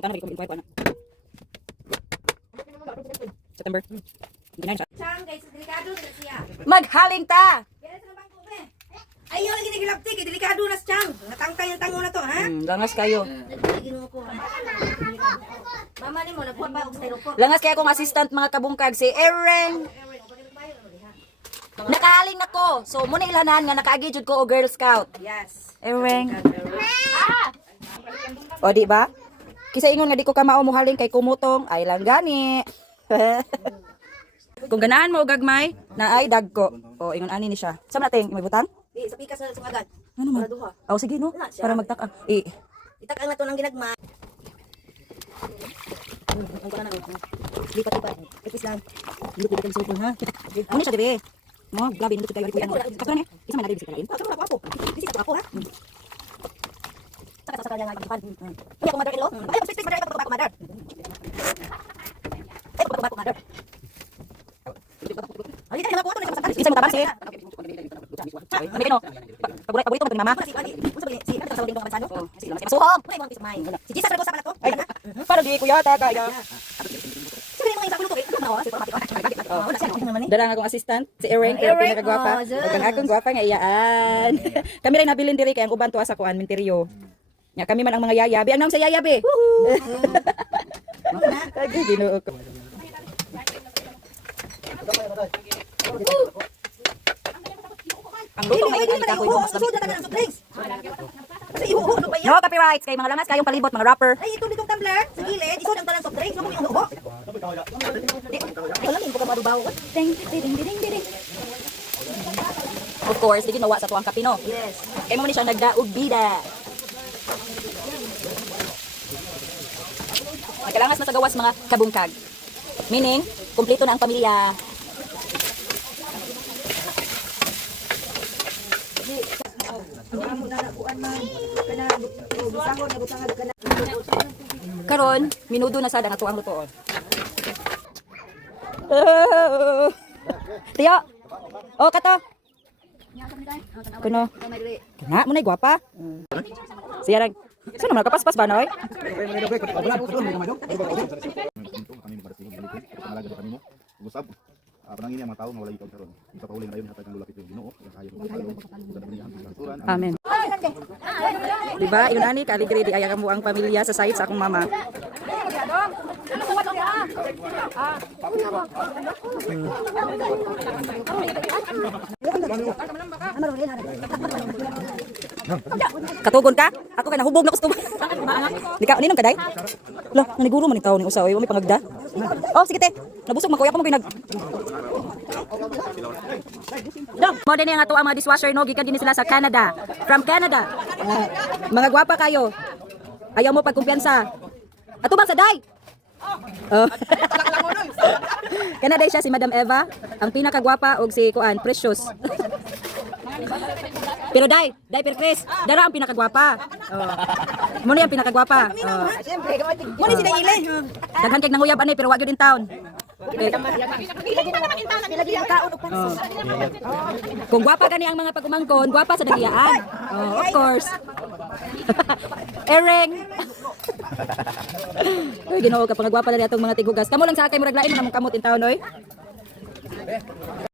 Yung tanong, i-inquire ko na. September. Chang, guys, delikado na siya. Maghaling ta! Ayaw lagi nagilaptik, delikado na Chang. Natangkay yung tango na to, ha? Langas kayo. Ginuo ko, ha? Mama ni mo, nagkuha ba og styrofoam? Langas kaya akong assistant mga kabungkag si Eren. Nakahaling na ko. So, muna ilanan nga nakaagi jud ko o Girl Scout. Yes. Eren. O, di ba? Kisa ingon nga di ko kamao mo haling kay kumutong. Ay lang gani. Kung ganahan mo og gagmay, na ay dag ko. O, ingon ani ni siya. Saan natin? May butang? Di, sa pikas na sungagan. Ano man? Para duha. O, sige no. Para magtaka. Itak ang nato ng ginagma. Ang ko na. Lipat-lipat. Ipis lang. Lipat ang cellphone ha. Ano siya dire? Mo, grabe nandito kayo kuya. Kato ni. Isa man na dito kalain. Ako ako. Bisita ako, ha? Saka lang ang ipan. Ay, ako mother ilo. Ay, space mother ako mother. Ay, ako mother. Ay, dito na ko to sa Isa mo tabang si. Kami kano. Paborito mo to ni mama. si ano sa uling dong masano? Si Lamas Masuhom. Ay, mo peace mind. Si Jesus ra ko sa pala to. Ay, para di kuya ta kaya. Sige mo yung sa kulo to. Si format. Darang akong assistant, si Eren, pero pinakagwapa. Ug ang akong gwapa nga iyaan. Kami ray nabilin diri kay ang uban tuwa sa kuan minteryo. Nya kami man ang mga yaya. Bi ang naong sa yaya be. Kagi Ginoo ko. Ang luto may ani kahoy mo mas lamig. No copyrights kay mga langas kayong palibot mga rapper. Ay, ito ditong tumbler sa gilid. Isod ang talang soft drinks. Ano mo yung ubo? Ay, alam mo ka madubaw. Ding ding ding ding. Of course, di ginawa sa tuwang kape no. Yes. Kay mo ni siya nagdaog bida. Kailangan na sa gawas mga kabungkag. Meaning, kumpleto na ang pamilya. Karon, minudo na sad ang atuang lutoon. Tiyo. Oh, kato. Kuno. Kana mo na gwapa. Siya rag. Saan naman kapaspas ba noy? Panangin niya mga tao nga wala ikaw karon. Sa pauling rayon hatag ang lulapit yung Ginoo, ang sayo ng pagkalong, sa dablihan ng turan. Amen. Diba? Yun ani, kaaligre di ayaw mo ang pamilya sa side sa akong mama. Katugon ka? Ako kay nahubog na kusto. Di ka ninong kaday? Lo, naniguro man ikaw ni usaw, may pangagda. Oh, sige te. Nabusog man ko, ako mo kinag. Mo din ang ato ang mga dishwasher no, gikan din sila sa Canada. From Canada. Mga gwapa kayo. Ayaw mo pagkumpiyansa. Ato bang sa day? Oh. Canada siya si Madam Eva, ang pinakagwapa og si Kuan Precious. Pero day per Chris, dara ang pinakagwapa. Oh. Mo ni ang pinakagwapa. Oh. Mo ni sila ile. Daghan kay nanguyab ani pero wa gyud in town. Okay. Kung gwapa gani ang mga pagumangkon, gwapa sa dagiyaan. Oh, of course. Ereng. Uy, Ginoo ka pangagwapa na atong mga tigugas. Kamo lang sa akay murag lain man kamot in town oy.